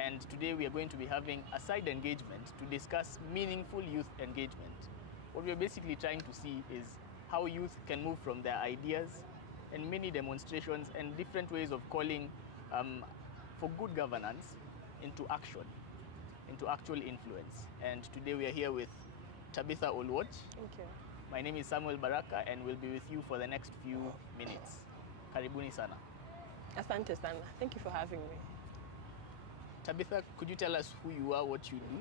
and today we are going to be having a side engagement to discuss meaningful youth engagement. What we're basically trying to see is how youth can move from their ideas and many demonstrations and different ways of calling for good governance into action, into actual influence. And today we are here with Tabitha Oluoch. Thank you. My name is Samuel Baraka and we'll be with you for the next few minutes. Karibuni sana. Asante sana. Thank you for having me. Tabitha, could you tell us who you are, what you do?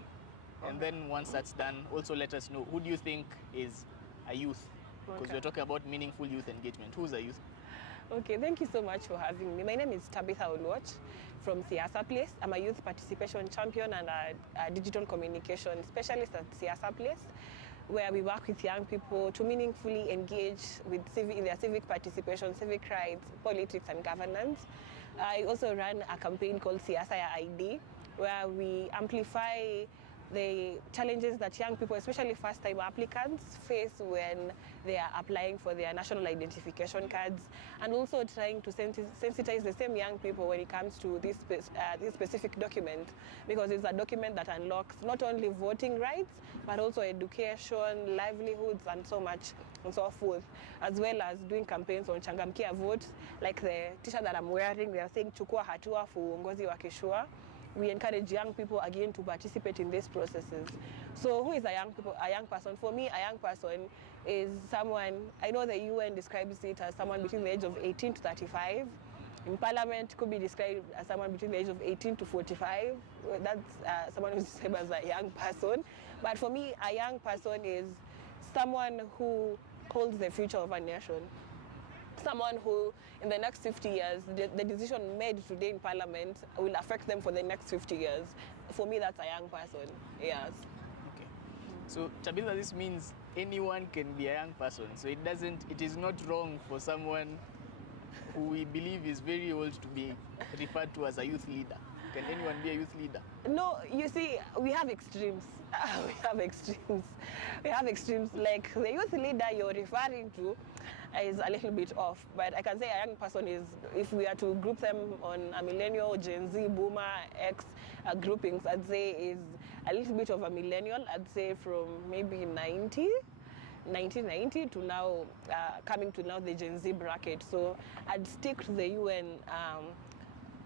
And then once that's done, also let us know, who do you think is a youth? Because we're talking about meaningful youth engagement. Who's a youth? Okay, thank you so much for having me. My name is Tabitha Oluoch from Siasa Place. I'm a youth participation champion and a digital communication specialist at Siasa Place, where we work with young people to meaningfully engage with in their civic participation, civic rights, politics and governance. I also run a campaign called Siasa Ya ID, where we amplify the challenges that young people, especially first-time applicants, face when they are applying for their national identification cards, and also trying to sensitize the same young people when it comes to this specific document, because it's a document that unlocks not only voting rights, but also education, livelihoods, and so much and so forth, as well as doing campaigns on Changamkia Vote, like the t-shirt that I'm wearing. They are saying Chukua Hatua for Uongozi wa Kishua. We encourage young people again to participate in these processes. So who is a young person? For me, a young person is someone, I know the UN describes it as someone between the age of 18 to 35. In Parliament, could be described as someone between the age of 18 to 45. That's someone who's described as a young person. But for me, a young person is someone who holds the future of a nation. Someone who, in the next 50 years, the decision made today in Parliament will affect them for the next 50 years. For me, that's a young person, yes. Okay. So, Tabitha, this means anyone can be a young person. So it is not wrong for someone who we believe is very old to be referred to as a youth leader. Can anyone be a youth leader? No, you see, we have extremes. We have extremes. Like the youth leader you're referring to is a little bit off. But I can say a young person is, if we are to group them on a millennial, Gen Z, Boomer, X groupings, I'd say is a little bit of a millennial. I'd say from maybe 1990 to now, coming to now the Gen Z bracket. So I'd stick to the UN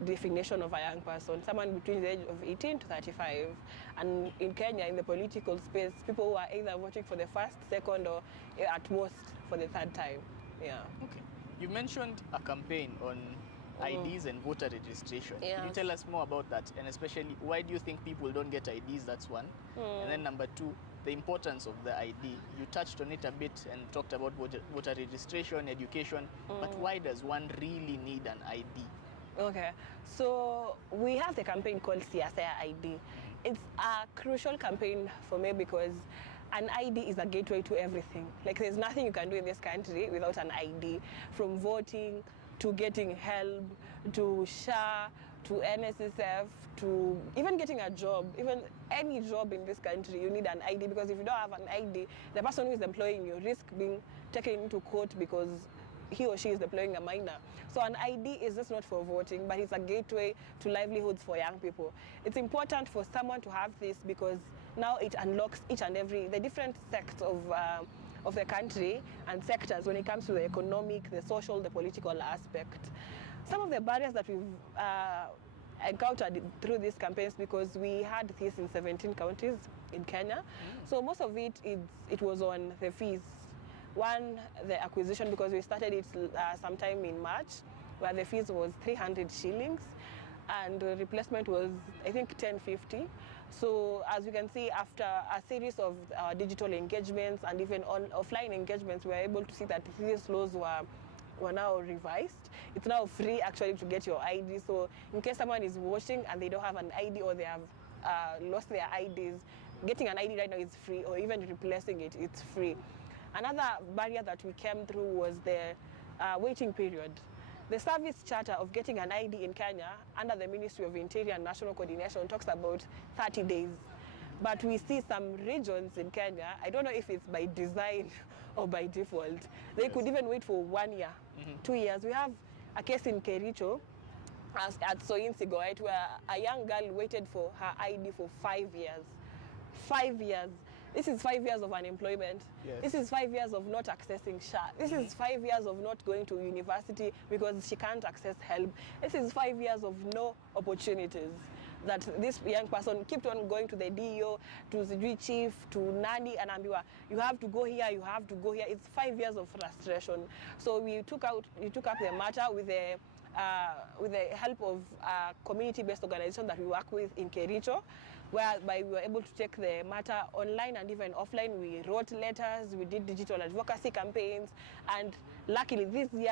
definition of a young person, someone between the age of 18 to 35. And in Kenya, in the political space, people who are either voting for the first, second, or at most for the third time. Yeah. Okay. You mentioned a campaign on IDs and voter registration. Yes. Can you tell us more about that? And especially, why do you think people don't get IDs? That's one. And then number two, the importance of the ID. You touched on it a bit and talked about voter registration, education, but why does one really need an ID? Okay, so we have the campaign called Siasa Ya ID. It's a crucial campaign for me because an ID is a gateway to everything. Like there's nothing you can do in this country without an ID, from voting to getting help, to SHA, to NSSF, to even getting a job. Even any job in this country, you need an ID, because if you don't have an ID, the person who is employing you risk being taken into court because he or she is deploying a minor. So an ID is just not for voting, but it's a gateway to livelihoods for young people. It's important for someone to have this because now it unlocks each and every, the different sects of the country and sectors when it comes to the economic, the social, the political aspect. Some of the barriers that we've encountered through these campaigns, because we had this in 17 counties in Kenya. So most of it was on the fees. One, the acquisition, because we started it sometime in March, where the fees was 300 shillings and the replacement was, I think, 1050. So as you can see, after a series of digital engagements and even offline engagements, we were able to see that these laws were now revised. It's now free actually to get your ID. So in case someone is watching and they don't have an ID or they have lost their IDs, getting an ID right now is free, or even replacing it, it's free. Another barrier that we came through was the waiting period. The service charter of getting an ID in Kenya under the Ministry of Interior and National Coordination talks about 30 days. But we see some regions in Kenya, I don't know if it's by design or by default, they could even wait for 1 year, 2 years. We have a case in Kericho at Soinsigo, right, where a young girl waited for her ID for 5 years. 5 years. This is 5 years of unemployment. Yes. This is 5 years of not accessing SHA. This is 5 years of not going to university because she can't access help. This is 5 years of no opportunities. That this young person kept on going to the DO, to the chief, to Nani, and Ambiwa, you have to go here, you have to go here. It's 5 years of frustration. So we took up the matter with the help of a community-based organization that we work with in Kericho, whereby we were able to take the matter online and even offline. We wrote letters, we did digital advocacy campaigns, and luckily this year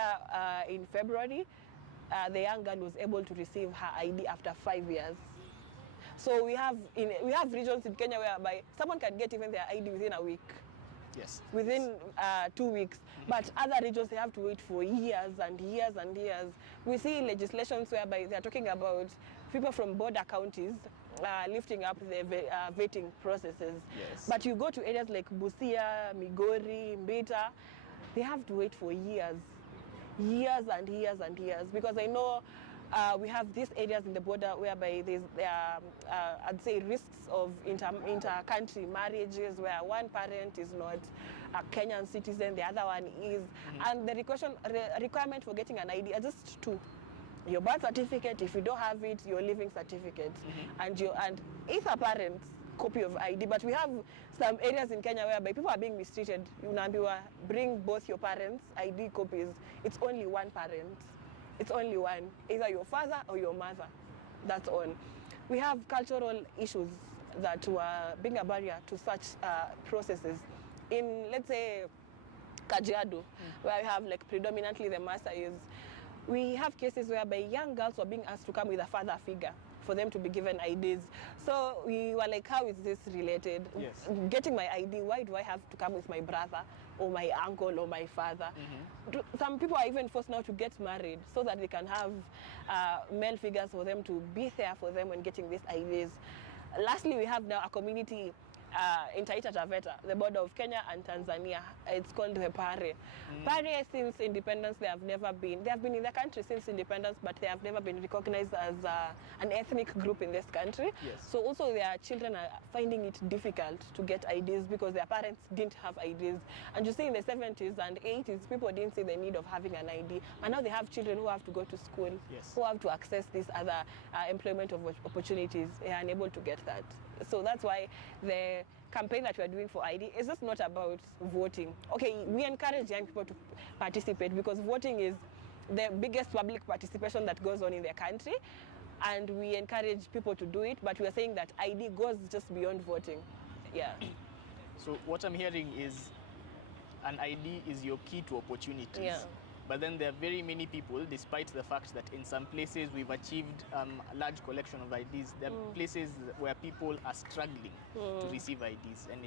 in February, the young girl was able to receive her ID after 5 years. So we have regions in Kenya whereby someone can get even their ID within a week. Yes. Within 2 weeks. But other regions, they have to wait for years and years and years. We see legislations whereby they're talking about people from border counties lifting up the vetting processes. Yes. But you go to areas like Busia, Migori, Mbita, they have to wait for years. Years and years and years. Because I know we have these areas in the border whereby there are, I'd say, risks of inter-country marriages where one parent is not a Kenyan citizen, the other one is. And the requirement for getting an ID are just two. Your birth certificate, if you don't have it, your living certificate, and if a parent's copy of ID. But we have some areas in Kenya whereby people are being mistreated. Unaambiwa, bring both your parents' ID copies. It's only one parent. It's only one, either your father or your mother. That's all. We have cultural issues that were being a barrier to such processes. In, let's say, Kajiado, where we have like predominantly the Maasais, we have cases whereby young girls were being asked to come with a father figure for them to be given IDs. So we were like, how is this related? Yes. Getting my ID, why do I have to come with my brother or my uncle or my father? Some people are even forced now to get married so that they can have male figures for them to be there for them when getting these IDs. Lastly, we have now a community in Taita Taveta, the border of Kenya and Tanzania. It's called the Pare. Pare, since independence, they have been in the country since independence, but they have never been recognized as an ethnic group in this country. Yes. So also their children are finding it difficult to get IDs because their parents didn't have IDs. And you see, in the 70s and 80s, people didn't see the need of having an ID. And now they have children who have to go to school, Yes. who have to access these other employment opportunities. They are unable to get that. So that's why the campaign that we are doing for ID is just not about voting. Okay, we encourage young people to participate because voting is the biggest public participation that goes on in the country, and we encourage people to do it, but we are saying that ID goes just beyond voting. Yeah. So what I'm hearing is an ID is your key to opportunities. Yeah. But then there are very many people, despite the fact that in some places we've achieved a large collection of IDs, there are places where people are struggling to receive IDs, and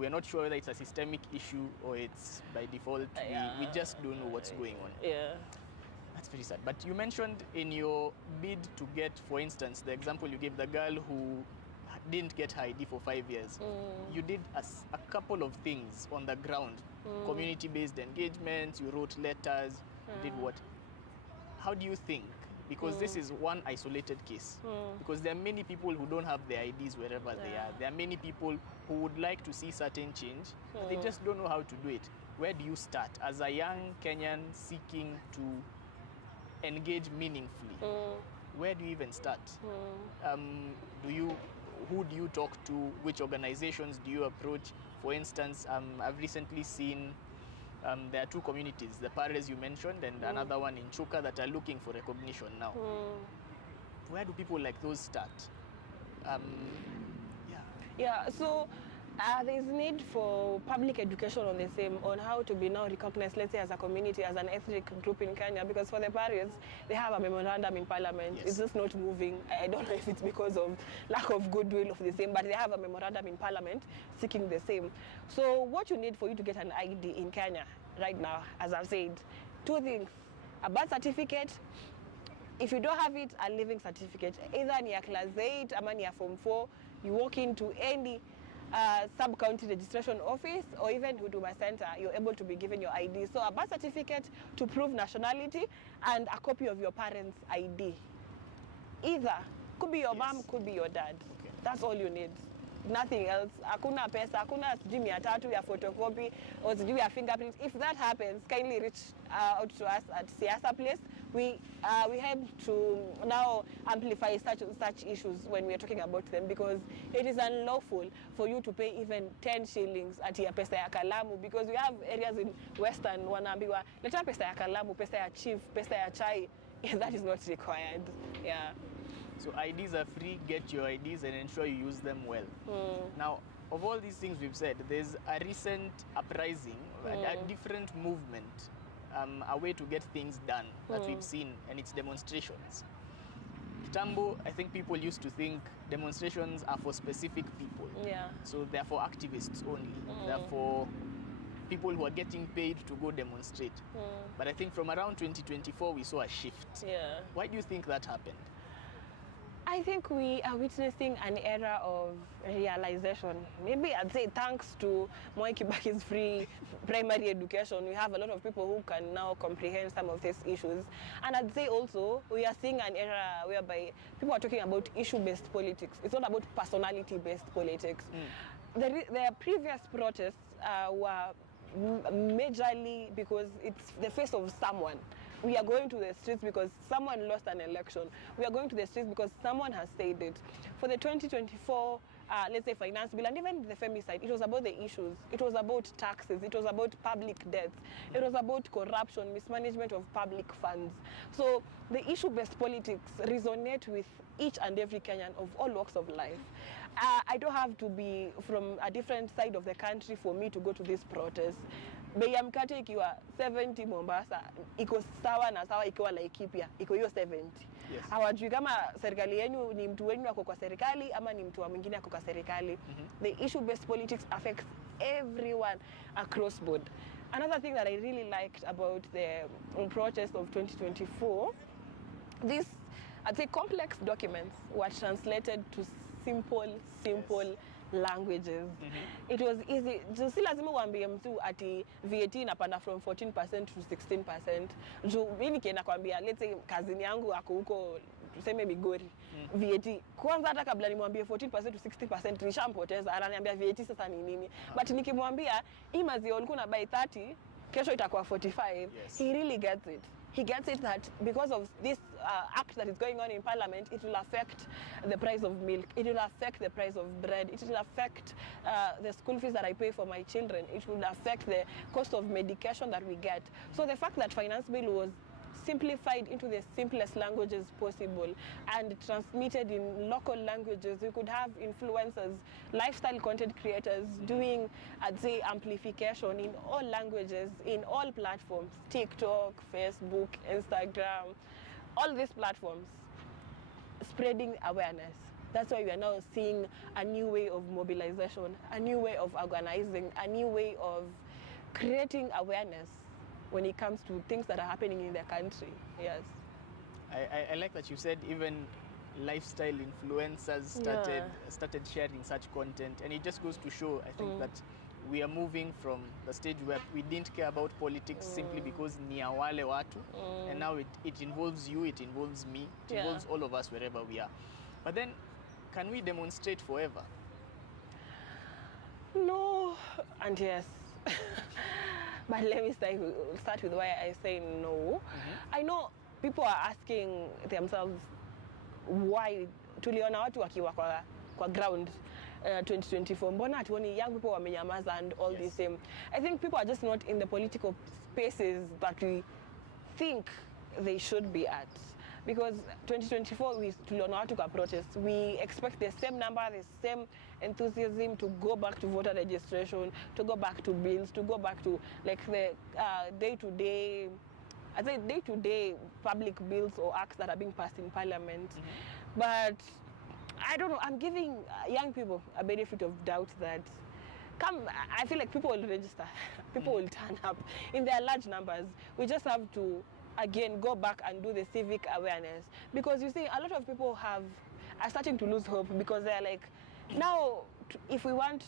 we're not sure whether it's a systemic issue or it's by default. We just don't know what's going on. Yeah. That's very sad. But you mentioned in your bid to get, for instance, the example you gave, the girl who didn't get her ID for 5 years. You did a couple of things on the ground. Community-based engagements, you wrote letters, you did what? How do you think? Because this is one isolated case. Because there are many people who don't have their IDs wherever they are. There are many people who would like to see certain change, but they just don't know how to do it. Where do you start as a young Kenyan seeking to engage meaningfully? Where do you even start? Who do you talk to? Which organizations do you approach? For instance, I've recently seen there are two communities, the Pares you mentioned and another one in Chuka, that are looking for recognition now. Where do people like those start? Yeah, so there's need for public education on the same, on how to be now recognized, let's say, as a community, as an ethnic group in Kenya, because for the Pares, they have a memorandum in parliament. Yes. It's just not moving. I don't know if it's because of lack of goodwill of the same, but they have a memorandum in parliament seeking the same. So what you need for you to get an ID in Kenya right now, as I've said, two things: a birth certificate. If you don't have it, a living certificate, either near class 8 or near form 4, you walk into any sub-county registration office or even Huduma Center, you're able to be given your ID. So a birth certificate to prove nationality and a copy of your parents' ID. Either. Could be your mom, could be your dad. Okay. That's all you need. Nothing else. Hakuna pesa, hakuna sijui 300 ya photocopy or sijui ya fingerprint. If that happens, kindly reach out to us at Siasa Place. We help to now amplify such issues when we are talking about them, because it is unlawful for you to pay even 10 shillings at ya pesa ya kalamu, because we have areas in Western wanaambiwa leta pesa ya kalamu, pesa ya chief, pesa ya chai. That is not required. Yeah. So IDs are free, get your IDs and ensure you use them well. Now, of all these things we've said, there's a recent uprising, a different movement, a way to get things done that we've seen, and it's demonstrations. Kitambo, I think people used to think demonstrations are for specific people. Yeah. So they're for activists only. They're for people who are getting paid to go demonstrate. But I think from around 2024, we saw a shift. Yeah. Why do you think that happened? I think we are witnessing an era of realization. Maybe I'd say thanks to Mwai Kibaki's free primary education, we have a lot of people who can now comprehend some of these issues. And I'd say also we are seeing an era whereby people are talking about issue-based politics. It's not about personality-based politics. The previous protests were majorly because it's the face of someone. We are going to the streets because someone lost an election. We are going to the streets because someone has said it. For the 2024, let's say, finance bill, and even the femicide, it was about the issues. It was about taxes. It was about public debts. It was about corruption, mismanagement of public funds. So the issue-based politics resonate with each and every Kenyan of all walks of life. I don't have to be from a different side of the country for me to go to this protest. Bei ya mkate ikiwa 70 Mombasa, iko sawa na sawa ikiwa Laikipia, iko hiyo 70. Yes. Hawajui kama serikali yenu ni mtu wenu ako kwa serikali ama ni mtu wa mwingine ako kwa serikali. The issue-based politics affects everyone across board. Another thing that I really liked about the protest of 2024, these, I'd say, complex documents were translated to simple languages. It was easy. Si lazima uambie mtu ati VAT inapanda from 14% to 16%. Juu mimi nikienda kwambia, let's say kazini yangu ako huko tuseme Migori, VAT kwanza hata kabla nimwambie 14% to 60% nishampoteza, ananiambia VAT sasa ni nini. But nikimwambia hii maziwa ulikuwa na buy 30, kesho itakuwa 45. Yes. He really gets it. He gets it that because of this act that is going on in Parliament, it will affect the price of milk, it will affect the price of bread, it will affect the school fees that I pay for my children, it will affect the cost of medication that we get. So the fact that finance bill was simplified into the simplest languages possible and transmitted in local languages, we could have influencers, lifestyle content creators doing, I'd say, amplification in all languages, in all platforms, TikTok, Facebook, Instagram, all these platforms, spreading awareness. That's why we are now seeing a new way of mobilization, a new way of organizing, a new way of creating awareness when it comes to things that are happening in the country. Yes. I like that you said even lifestyle influencers started sharing such content, and it just goes to show, I think, that we are moving from the stage where we didn't care about politics simply because ni ya wale watu, and now it involves you, it involves me, it involves all of us wherever we are. But then, can we demonstrate forever? No, and yes. But let me start with why I say no. I know people are asking themselves why tuliona watu wakiwa kwa ground 2024. Mbona hatuoni young people wamenyamaza and all this same. I think people are just not in the political spaces that we think they should be at. Because 2024 tuliona watu kwa protest. We expect the same number, the same enthusiasm to go back to voter registration, to go back to bills, to go back to like the day-to-day, I say day-to-day public bills or acts that are being passed in Parliament. But I don't know, I'm giving young people a benefit of doubt that I feel like people will register, people will turn up in their large numbers. We just have to again go back and do the civic awareness, because you see a lot of people are starting to lose hope because they're like, now if we want,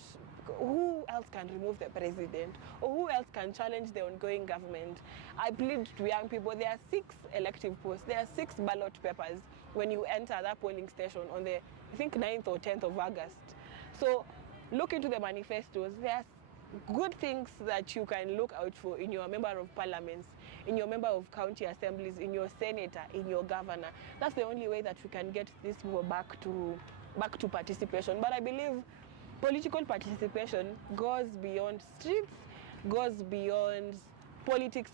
who else can remove the president, or who else can challenge the ongoing government? I plead to young people, there are 6 elective posts, there are 6 ballot papers when you enter that polling station on the, I think, 9th or 10th of August. So look into the manifestos. There's good things that you can look out for in your member of parliaments, in your member of county assemblies, in your senator, in your governor. That's the only way that we can get these people back to participation. But I believe political participation goes beyond streets, goes beyond politics,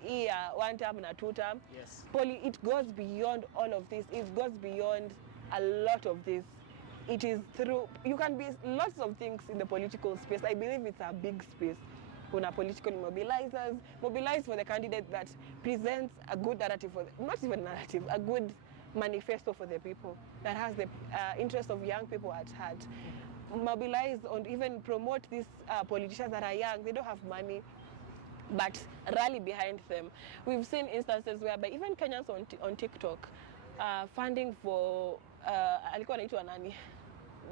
here, 1 term and 2 term. Yes. It goes beyond all of this. It goes beyond a lot of this. It is through, you can be lots of things in the political space. I believe it's a big space. Kuna political mobilizers, mobilize for the candidate that presents a good narrative, not even narrative, a good manifesto for the people, that has the interest of young people at heart. Mobilize and even promote these politicians that are young, they don't have money, but rally behind them. We've seen instances whereby even Kenyans on TikTok, funding for, alikuwa anaitwa nani?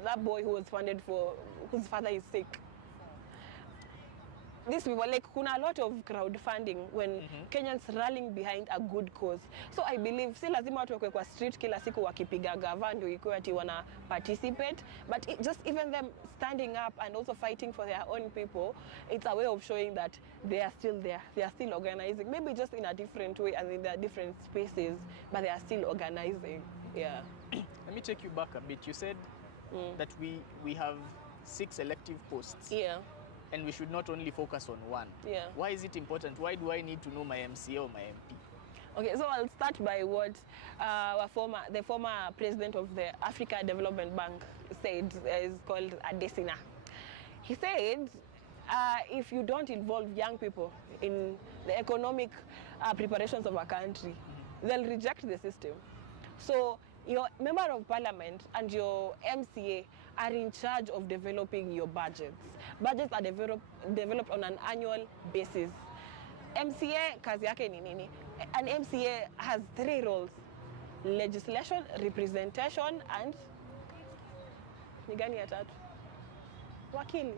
That boy who was funded for, whose father is sick. These people, like, kuna a lot of crowdfunding when Kenyans rallying behind a good cause. So I believe, si lazima watu wakwe kwa street kila siku wakipiga gava ndio ikuwe ati wana participate, but just even them standing up and also fighting for their own people, it's a way of showing that they are still there, they are still organizing, maybe just in a different way and in their different spaces, but they are still organizing. Yeah. Let me take you back a bit. You said that we have 6 elective posts. Yeah. And we should not only focus on one. Yeah. Why is it important? Why do I need to know my MCA or my MP? Okay, so I'll start by what the former president of the Africa Development Bank said, is called Adesina. He said, if you don't involve young people in the economic preparations of a country, they'll reject the system. So your member of parliament and your MCA are in charge of developing your budgets. Budgets are developed on an annual basis. MCA, kazi yake ni nini? An MCA has 3 roles: legislation, representation, and ni gani ya tatu? Wakili.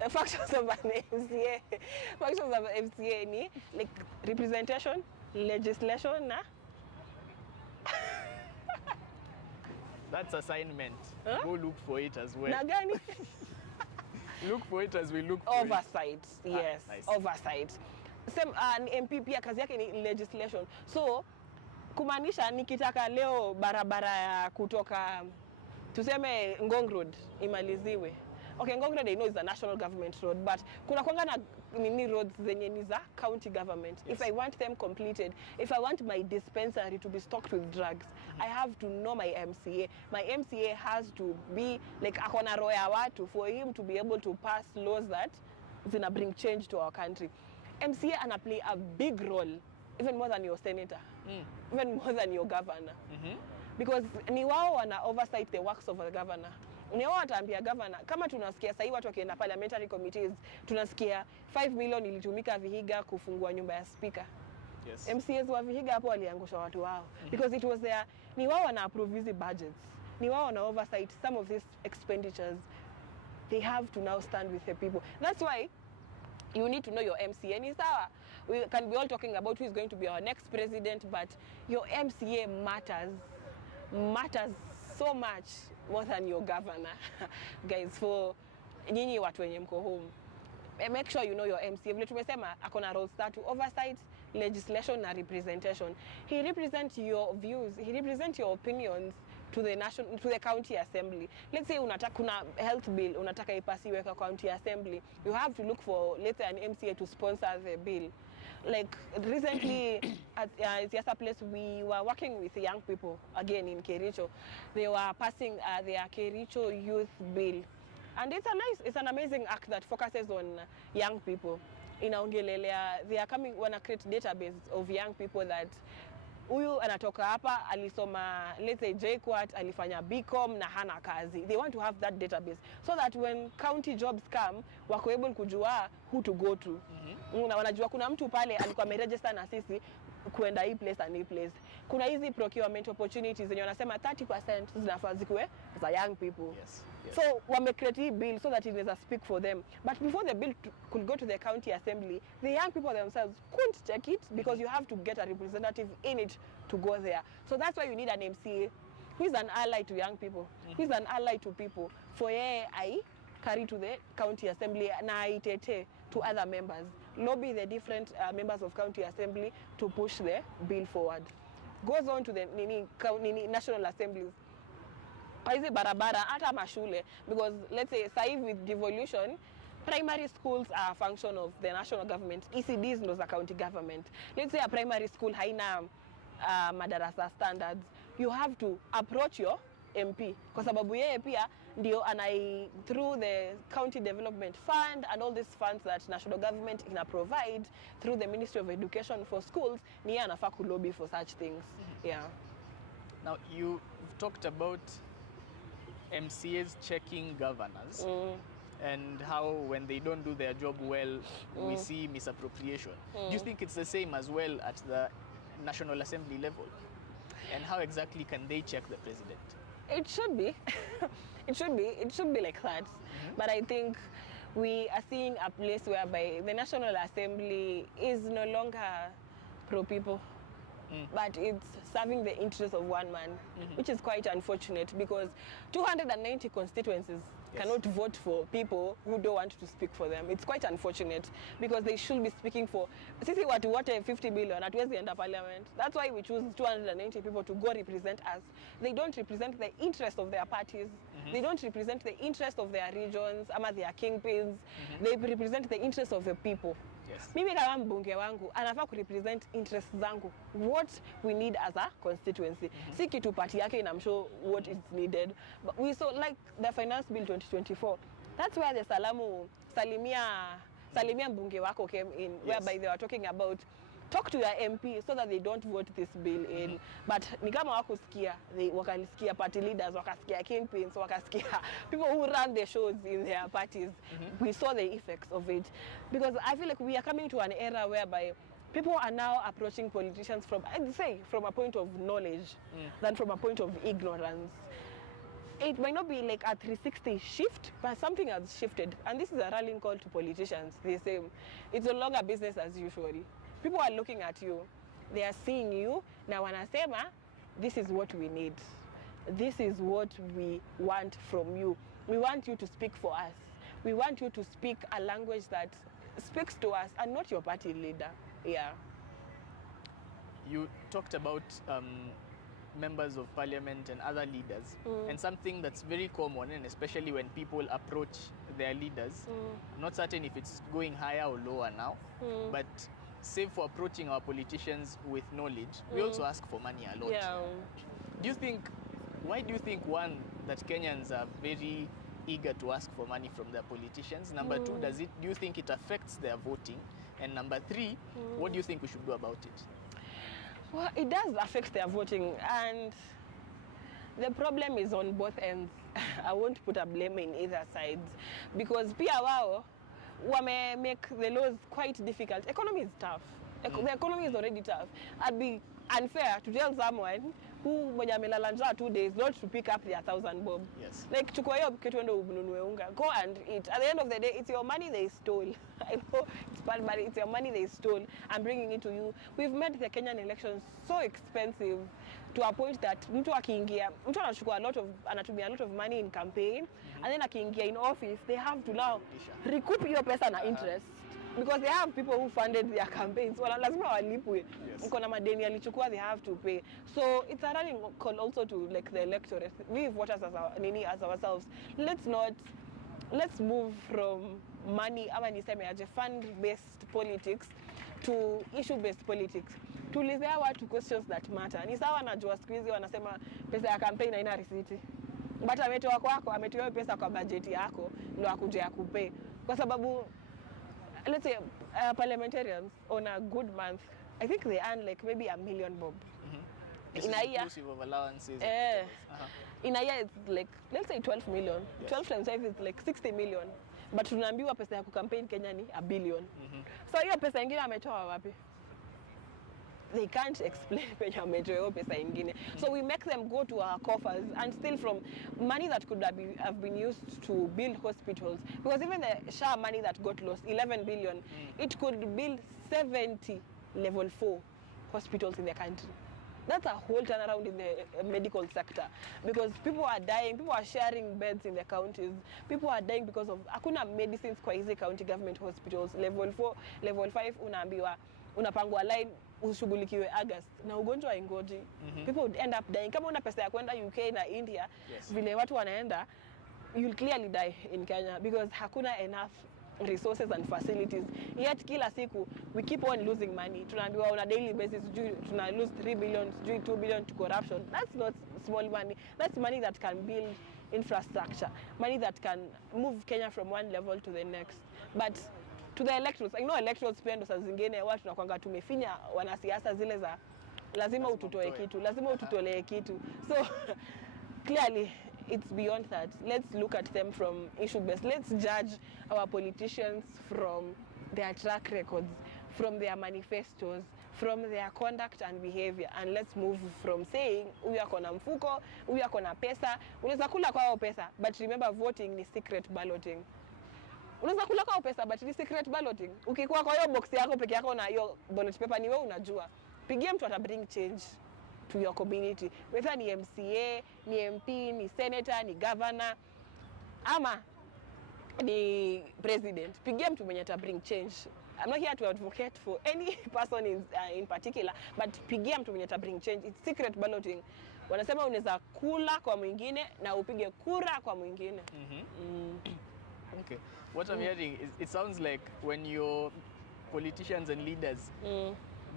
The functions of an MCA. Functions of an MCA ni like representation, legislation, na that's assignment. Huh? Go look for it as well. Na gani? Look for it as we look for oversight. It. Yes, Nice. oversight. Same MP pia kazi yake ni legislation. So kumaanisha nikitaka leo barabara ya kutoka tuseme Ngong Road imaliziwe. Okay, Ngong Road I know is a national government road, but kuna kwanga na nini roads zenye ni za county government. Yes. If I want them completed, if I want my dispensary to be stocked with drugs, I have to know my MCA. My MCA has to be like akona roho ya watu for him to be able to pass laws that zina bring change to our country. MCA ana play a big role, even more than your senator, even more than your governor. Because ni wao wana oversight the works of the governor. Ni wao wataambia governor, kama tunasikia sasa watu wakienda parliamentary committees, tunasikia 5 million ilitumika Vihiga kufungua nyumba ya speaker. Yes. MCAs wa Vihiga hapo waliangusha watu wao. Because it was their, ni wao wana approve hizi budgets. Ni wao wana oversight some of these expenditures. They have to now stand with the people. That's why you need to know your MCA. Ni sawa, we can be all talking about who is going to be our next president, but your MCA matters so much more than your governor. Guys, for nyinyi watu wenye mko home, make sure you know your MCA. Vile tumesema akona roles tatu: oversight, legislation na representation. He represents your views, he represents your opinions to the county assembly. Let's say unataka kuna health bill unataka ipasiwe kwa county assembly, you have to look for, let's say, an MCA to sponsor the bill. Like recently at Siasa Place, we were working with young people again in Kericho. They were passing their Kericho youth bill, and it's an amazing act that focuses on young people. Inaongelelea, they are coming, wanna create database of young people that huyu anatoka hapa alisoma, let's say JKUAT, alifanya BCom na hana kazi. They want to have that database so that when county jobs come, wako able kujua who to go to. Wanajua kuna mtu pale alikuwa ameregister na sisi kuenda hii place and hii place. kuna hizi procurement opportunities zenye wanasema 30% zinafaa zikuwe za young people. Yes. Yes. So wamecreate hii bill so that it is a speak for them. But before the bill could go to the county assembly, the young people themselves couldn't check it because you have to get a representative in it to go there. So that's why you need an MCA who is an ally to young people, who is an ally to people. For I carry to the county assembly na itete to other members. Lobby the different members of county assembly to push the bill forward. Goes on to the national assemblies. Hizi barabara hata mashule, because let's say sasa with devolution, primary schools are a function of the national government. ECDs knows the county government. Let's say a primary school haina madarasa standards, you have to approach your MP kwa sababu yeye pia ndio through the county development fund and all these funds that national government ina provide through the Ministry of Education for schools, ni yeye anafaa lobby for such things. Yeah. Now you've talked about MCAs checking governors and how when they don't do their job well, we see misappropriation. Do you think it's the same as well at the National Assembly level? And how exactly can they check the president? It should be. It should be like that. But I think we are seeing a place whereby the National Assembly is no longer pro-people. But it's serving the interests of one man, which is quite unfortunate because 290 constituencies cannot vote for people who don't want to speak for them. It's quite unfortunate because they should be speaking for sisi watu wote 50 billion hatuwezi enda parliament. That's why we choose 290 people to go represent us. They don't represent the interest of their parties. They don't represent the interest of their regions ama their kingpins. They represent the interest of the people. Yes. Mimi kama mbunge wangu anafaa kurepresent interests zangu, what we need as a constituency. Si kitu party yake inamshow what is needed. But we saw like the finance bill 2024. That's where the salimia mbunge wako came in, whereby they were talking about talk to your MP so that they don't vote this bill in. But ni kama wakusikia, wakalisikia party leaders, wakasikia kingpins, wakasikia people who run the shows in their parties. We saw the effects of it. Because I feel like we are coming to an era whereby people are now approaching politicians from, I'd say, from a point of knowledge than from a point of ignorance. It might not be like a 360 shift, but something has shifted. And this is a rallying call to politicians. They say it's no longer business as usual. People are looking at you. They are seeing you. Na wanasema, this is what we need. This is what we want from you. We want you to speak for us. We want you to speak a language that speaks to us and not your party leader. Yeah. You talked about members of parliament and other leaders, and something that's very common, and especially when people approach their leaders, I'm not certain if it's going higher or lower now, but save for approaching our politicians with knowledge, we also ask for money a lot. Yeah. Why do you think, one, that Kenyans are very eager to ask for money from their politicians? Number two, do you think it affects their voting? And number three, what do you think we should do about it? Well, it does affect their voting, and the problem is on both ends. I won't put a blame in either side, because pia wao wame make the laws quite difficult. Economy is tough. The economy is already tough. I'd be unfair to tell someone who mwenye amelala njaa 2 days not to pick up their 1,000 bob. Yes. Like chukua hiyo kitu ndo ununue unga. Go and eat. At the end of the day, it's your money they stole. I know it's bad, but it's your money they stole. I'm bringing it to you. We've made the Kenyan elections so expensive to a point that mtu anachukua anatumia a lot of money in campaign, and then akiingia in office, they have to now recoup hiyo pesa na interest. Because they have people who funded their campaigns. Well, lazima walipwe. Mko na madeni alichukua, they have to pay. So it's a rallying call also to like the electorate. We voters as ourselves. Let's move from money ama niseme aje fund-based politics to issue-based politics. Tuulizea watu questions that matter. Ni sawa najua siku hizi wanasema pesa ya campaign haina risiti. But ametoa kwako, ametoa pesa kwa budget yako ndio akuje akupe. Kwa sababu let's say parliamentarians on a good month, I think they earn like maybe 1 million bob. In a year, inclusive of allowances. In a year, it's like, let's say 12 million. Yes. 12 times 5 is like 60 million. But tunaambiwa pesa ya kucampaign Kenya ni 1 billion. So hiyo pesa ingine ametoa wapi? they can't explain penye wametoa hiyo pesa ingine. So we make them go to our coffers and steal from money that could have been used to build hospitals. Because even the SHA money that got lost, 11 billion, it could build 70 level 4 hospitals in the country. That's a whole turnaround in the medical sector, because people are dying, people are sharing beds in the counties, people are dying because of hakuna medicines kwa hizi county government hospitals. Level 4, level 5 unaambiwa unapangwa line ushughulikiwe August na ugonjwa haingoji. People would end up dying. Kama una pesa ya kwenda UK na India, vile watu wanaenda, you'll clearly die in Kenya because hakuna enough resources and facilities. Yet kila siku we keep on losing money. Tunaambiwa on a daily basis tuna lose 3 billion, 2 billion to corruption. That's not small money. That's money that can build infrastructure, money that can move Kenya from one level to the next. But to the electorates, I know electorates pia ndo saa zingine watu tunakwanga tumefinya wanasiasa zile za lazima ututoe kitu, lazima ututolee kitu. So clearly it's beyond that. Let's look at them from issue based. Let's judge our politicians from their track records, from their manifestos, from their conduct and behavior, and let's move from saying huyu ako na mfuko, huyu ako na pesa. Unaweza kula kwao pesa, but remember voting ni secret balloting. Unaweza kula kwao pesa, but ni secret balloting. Ukikuwa kwa hiyo box yako peke yako na hiyo ballot paper, ni wewe unajua. Pigia mtu ata bring change to your community. Whether ni MCA, ni MP, ni senator, ni governor, ama ni president. Pigia mtu mwenye ata bring change. I'm not here to advocate for any person in particular, but pigia mtu mwenye ata bring change. It's secret balloting. Wanasema unaweza kula kwa mwingine na upige kura kwa mwingine. Okay. What I'm hearing is it sounds like when your politicians and leaders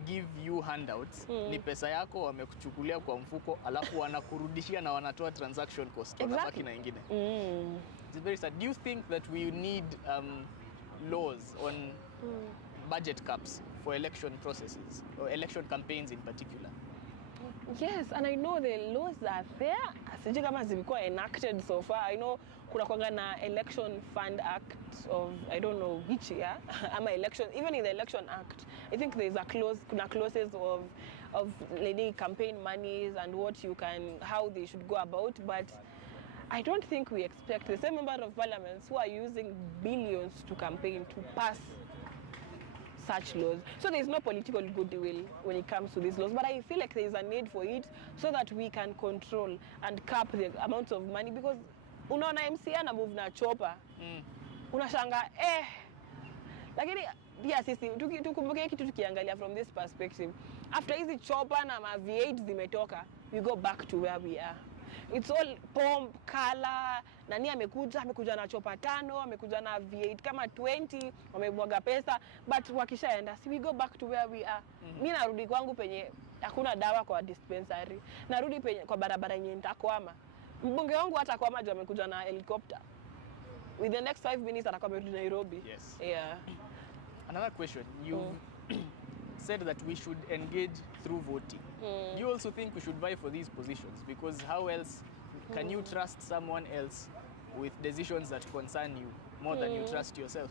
give you handouts, ni pesa yako wamekuchukulia kwa mfuko alafu wanakurudishia na wanatoa transaction cost wanabaki na ingine. It's very sad. Do you think that we need laws on budget caps for election processes or election campaigns in particular? Yes, and I know the laws are there. Sijui kama zilikuwa enacted so far. I know kuna kwanga na election fund act of I don't know which year. Ama election, even in the election act, I think there's a clause, kuna clauses of lady campaign monies and what you can, how they should go about. But I don't think we expect the same member of parliaments who are using billions to campaign to pass such laws. So there's no political goodwill when it comes to these laws, but I feel like there is a need for it so that we can control and cap the amount of money, because unaona MCA na move na chopa, unashanga lakini pia sisi tukumbuke kitu tukiangalia from this perspective, after hizi chopa na ma V8 zimetoka, we go back to where we are. It's all pomp, color, nani amekuja na chopa 5, amekuja na V8 kama 20, wamemwaga pesa, but wakishaenda, si we go back to where we are. Mimi narudi kwangu penye hakuna dawa kwa dispensary. Narudi penye kwa barabara yenye nitakwama. Mbunge wangu hatakwama juu amekuja na helicopter. With the next 5 minutes atakuwa amerudi Nairobi. Yes. Yeah. Another question. You said that we should engage through voting. Do you also think we should vie for these positions? Because how else can you trust someone else with decisions that concern you more than you trust yourself?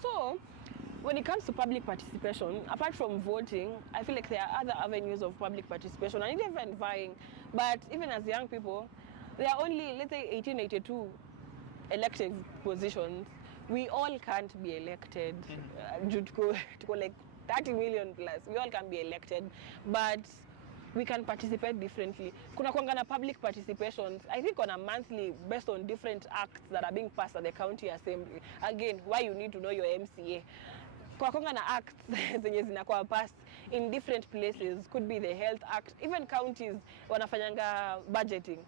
So, when it comes to public participation, apart from voting, I feel like there are other avenues of public participation and even vying. But even as young people, there are only, let's say, 1882 elected positions. We all can't be elected. To go like 30 million plus, we all can be elected, but we can participate differently. Kuna kwanga na public participations, I think on a monthly, based on different acts that are being passed at the county assembly. Again, why you need to know your MCA. Kwa kwanga na acts zenye zinakuwa passed in different places, could be the health act, even counties wanafanyanga budgeting.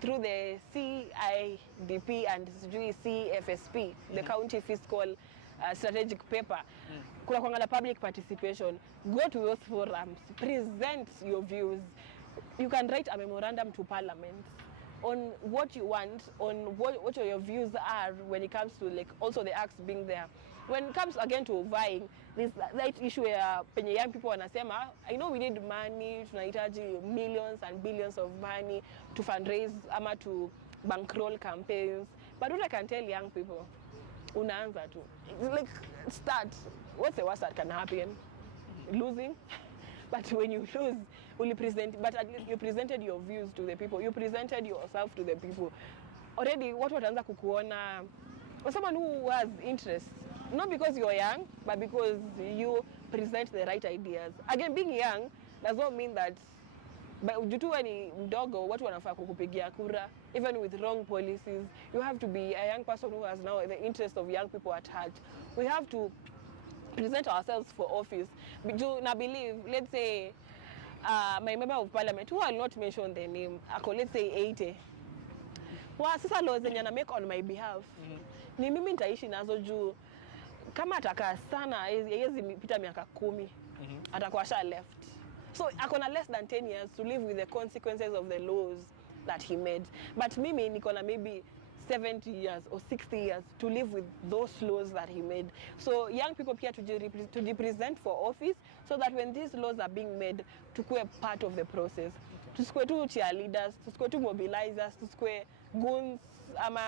Through the CIDP and CFSP, the county fiscal strategic paper, kuna kwanga na public participation. Go to those forums, present your views. You can write a memorandum to parliament on what you want, on what your views are when it comes to like also the acts being there. When it comes again to vying, this that issue where penye young people wanasema, I know we need money, tunahitaji millions and billions of money to fundraise ama to bankroll campaigns. But what I can tell young people, unaanza tu. Like, start. What's the worst that can happen? Losing? But when you lose, but at least you presented your views to the people. You presented yourself to the people. Already, what wataanza kukuona or someone who has interest, not because you're young, but because you present the right ideas. Again, being young does not mean that due to any mdogo watu wanafaa kukupigia kura, even with wrong policies. You have to be a young person who has now the interest of young people at heart. We have to present ourselves for office. I believe, let's say, my member of parliament, who I'll not mention their name, let's say 80. Sasa laws zenye na make on my behalf. Ni mimi nitaishi nazo juu kama atakaa sana yezi pita miaka 10 atakuwa sha left. So akona less than 10 years to live with the consequences of the laws that he made. But mimi nikona maybe 70 years or 60 years to live with those laws that he made. So young people here to represent for office so that when these laws are being made, to be a part of the process. Tusikue tu cheerleaders, tusikue tu mobilizers, tusikue goons ama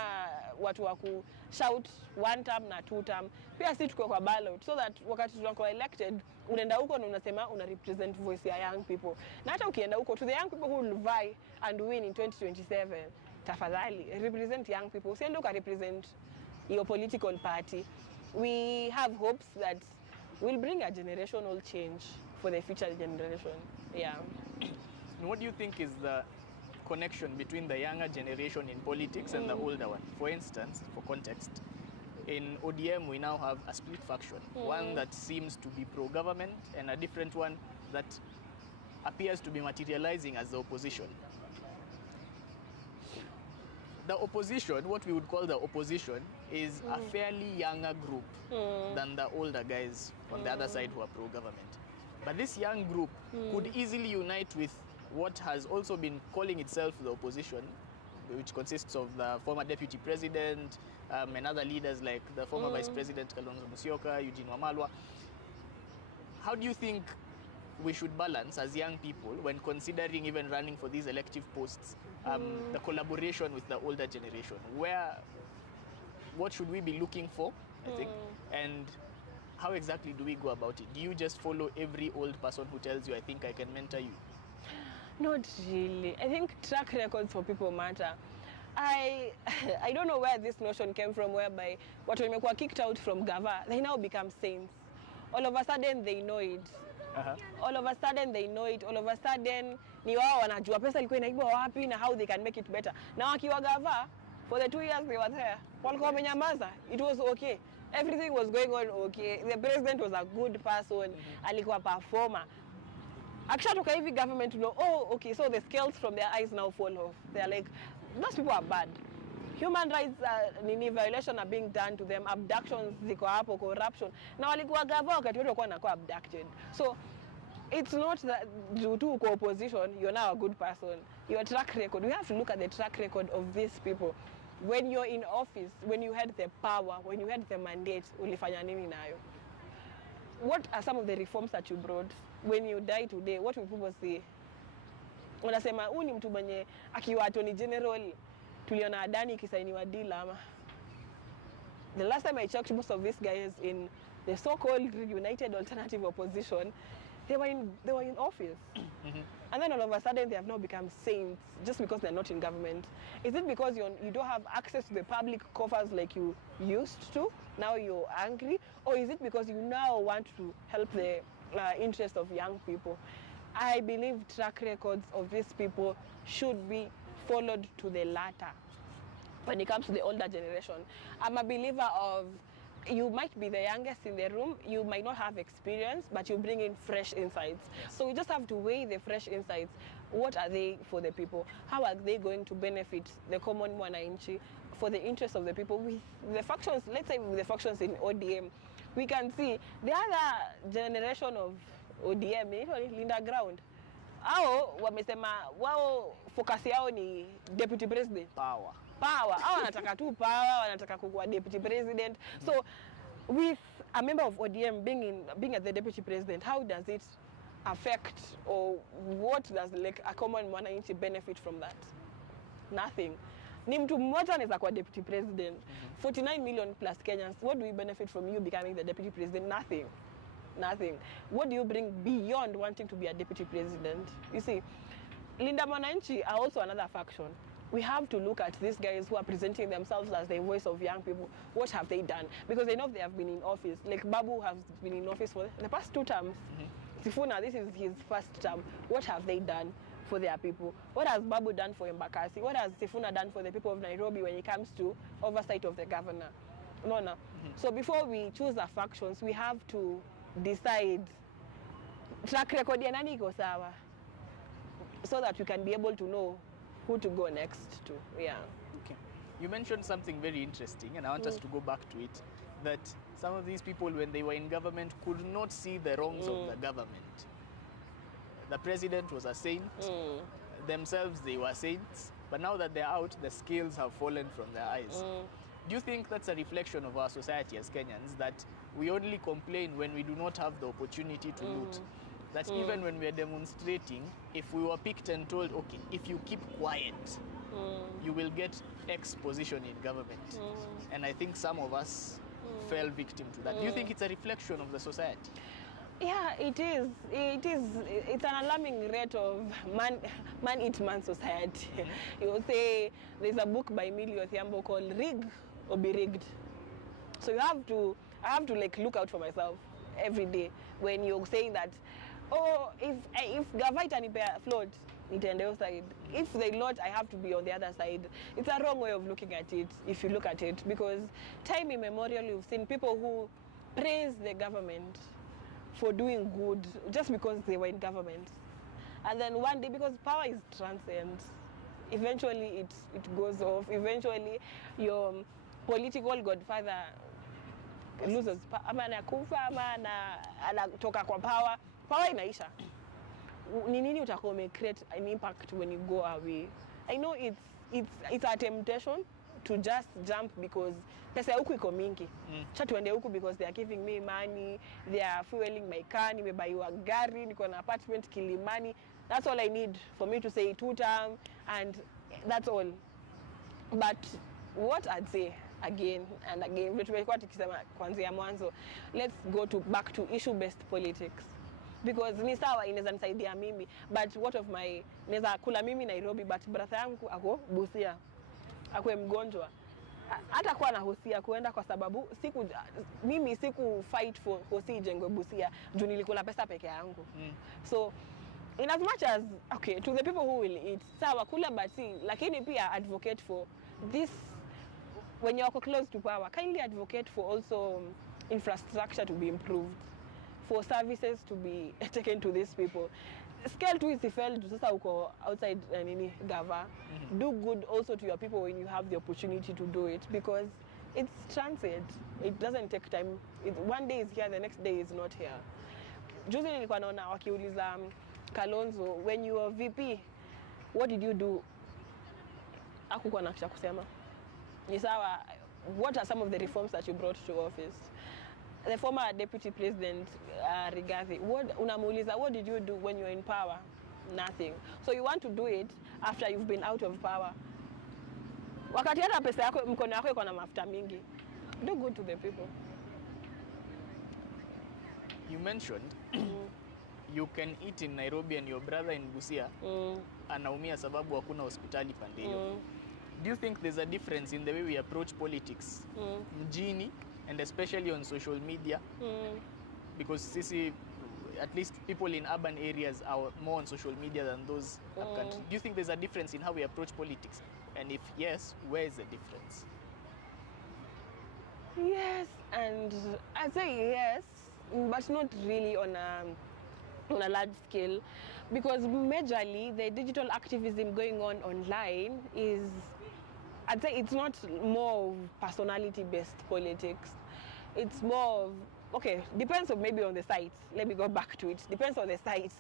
watu wa ku shout one term na two term. Pia si tukue kwa ballot so that wakati tunakuwa elected unaenda huko na unasema una represent voice ya young people. Na hata ukienda huko to the young people who will vie and win in 2027, tafadhali represent young people. Usiende uka represent your political party. We have hopes that we'll bring a generational change for the future generation. Yeah. And what do you think is the connection between the younger generation in politics and the older one? For instance, for context, in ODM we now have a split faction, one that seems to be pro-government and a different one that appears to be materializing as the opposition. The opposition, what we would call the opposition, is a fairly younger group than the older guys on the other side who are pro-government. But this young group could easily unite with what has also been calling itself the opposition, which consists of the former deputy president and other leaders like the former vice president Kalonzo Musyoka, Eugene Wamalwa. How do you think we should balance as young people when considering even running for these elective posts, the collaboration with the older generation? What should we be looking for, I think, and how exactly do we go about it? Do you just follow every old person who tells you, I think I can mentor you? Not really. I think track records for people matter. I don't know where this notion came from, whereby what when were kicked out from Gava, they now become saints. All of a sudden they know it. All of a sudden they know it. All of a sudden ni wao wanajua pesa ilikuwa inaibwa wapi na how they can make it better. Now akiwa Gava, for the 2 years they were there, walikuwa wamenyamaza. It was okay. Everything was going on okay. The president was a good person. Alikuwa performer. Actually, okay, government to know, oh, okay, so the scales from their eyes now fall off. They're like, those people are bad. Human rights violation are being done to them. Abductions, ziko hapo, corruption. Now, walikuwa gava wakati wote wanakuwa abducted. So, it's not that due to opposition, you're now a good person. Your track record, we have to look at the track record of these people. When you're in office, when you had the power, when you had the mandate, ulifanya nini nayo? What are some of the reforms that you brought? When you die today, what will people say? Wanasema huyu ni mtu mwenye akiwa attorney general tuliona Adani kisainiwa deal ama. The last time I checked, most of these guys in the so-called united alternative opposition, they were in office. And then all of a sudden they have now become saints just because they're not in government. Is it because you don't have access to the public coffers like you used to? Now you're angry? Or is it because you now want to help the interest of young people? I believe track records of these people should be followed to the latter. When it comes to the older generation, I'm a believer of you might be the youngest in the room, you might not have experience, but you bring in fresh insights. So we just have to weigh the fresh insights. What are they for the people? How are they going to benefit the common mwananchi for the interest of the people? With the factions, let's say with the factions in ODM, we can see the other generation of ODM, Linda Ground. Hao wamesema wao focus yao ni deputy president. Power. Hao wanataka tu power, wanataka kuwa deputy president. So with a member of ODM being at the deputy president, how does it affect, or what does like a common mwananchi benefit from that? Nothing. Ni mtu mmoja anaweza kuwa deputy president. 49 million plus Kenyans, what do we benefit from you becoming the deputy president? Nothing. nothing. What do you bring beyond wanting to be a deputy president? You see, Linda Mwananchi are also another faction. We have to look at these guys who are presenting themselves as the voice of young people. What have they done? Because they know they have been in office. Like Babu has been in office for the past 2 terms. Sifuna, this is his first term. What have they done for their people? What has Babu done for Embakasi? What has Sifuna done for the people of Nairobi when it comes to oversight of the governor? No. So before we choose our factions, we have to decide track record ya nani iko sawa, so that we can be able to know who to go next to. Yeah. Okay. You mentioned something very interesting, and I want us to go back to it, that some of these people, when they were in government, could not see the wrongs of the government. The president was a saint, themselves they were saints, but now that they're out, the scales have fallen from their eyes. Do you think that's a reflection of our society as Kenyans, that we only complain when we do not have the opportunity to loot? That even when we are demonstrating, if we were picked and told, okay, if you keep quiet, you will get X position in government. And I think some of us fell victim to that. Do you think it's a reflection of the society? Yeah, it is. It's an alarming rate of man eat man society. You will say there's a book by Emilio Thiambo called Rig or Be Rigged. So I have to like look out for myself every day when you're saying that, oh, if Gavaita nipea float, nitaende side. If they lot, I have to be on the other side. It's a wrong way of looking at it, if you look at it, because time immemorial, you've seen people who praise the government for doing good just because they were in government. And then one day, because power is transient, eventually it goes off. Eventually, your political godfather loses ama anakufa ama anatoka kwa power inaisha. Ni nini utakuwa create an impact when you go away? I know it's a temptation to just jump because pesa huku iko mingi. Cha tuende huku because they are giving me money, they are fueling my car, nimebaiwa gari, niko na apartment Kilimani. That's all I need for me to say 2 term, and that's all. But what I'd say again and again, tumekuwa tukisema kuanzia mwanzo, let's go back to issue based politics. Because ni sawa inaweza nisaidia mimi, but what of my, naweza kula mimi Nairobi but brother yangu ako Busia, akwe mgonjwa, hata kuwa na Hosia kuenda kwa sababu mimi siku fight for Hosi ijengwe Busia juu nilikula pesa peke yangu. So in as much as, okay, to the people who will eat, sawa kula basi, lakini pia advocate for this. When you're close to power, kindly advocate for also infrastructure to be improved, for services to be taken to these people. Scale to isifel to sasa uko outside nini gava. Do good also to your people when you have the opportunity to do it, because it's transient. It doesn't take time. One day is here, the next day is not here. Juzi nilikuwa naona wakiuliza Kalonzo, when you were VP, what did you do? Hakukuwa na kitu kusema. Ni sawa, what are some of the reforms that you brought to office? The former deputy president, Rigathi, unamuuliza, what did you do when you were in power? Nothing. So you want to do it after you've been out of power. Wakati hata pesa yako, mkono yako iko na mafuta mingi. Do good to the people. You mentioned you can eat in Nairobi and your brother in Busia anaumia sababu hakuna hospitali pande hiyo. Do you think there's a difference in the way we approach politics mjini, and especially on social media? Because sisi, at least people in urban areas are more on social media than those up country. Do you think there's a difference in how we approach politics? And if yes, where is the difference? Yes, and I say yes, but not really on a large scale, because majorly the digital activism going on online is, I'd say it's not more of personality-based politics. It's more of, okay, depends on maybe on the site. Let me go back to it. Depends on the site.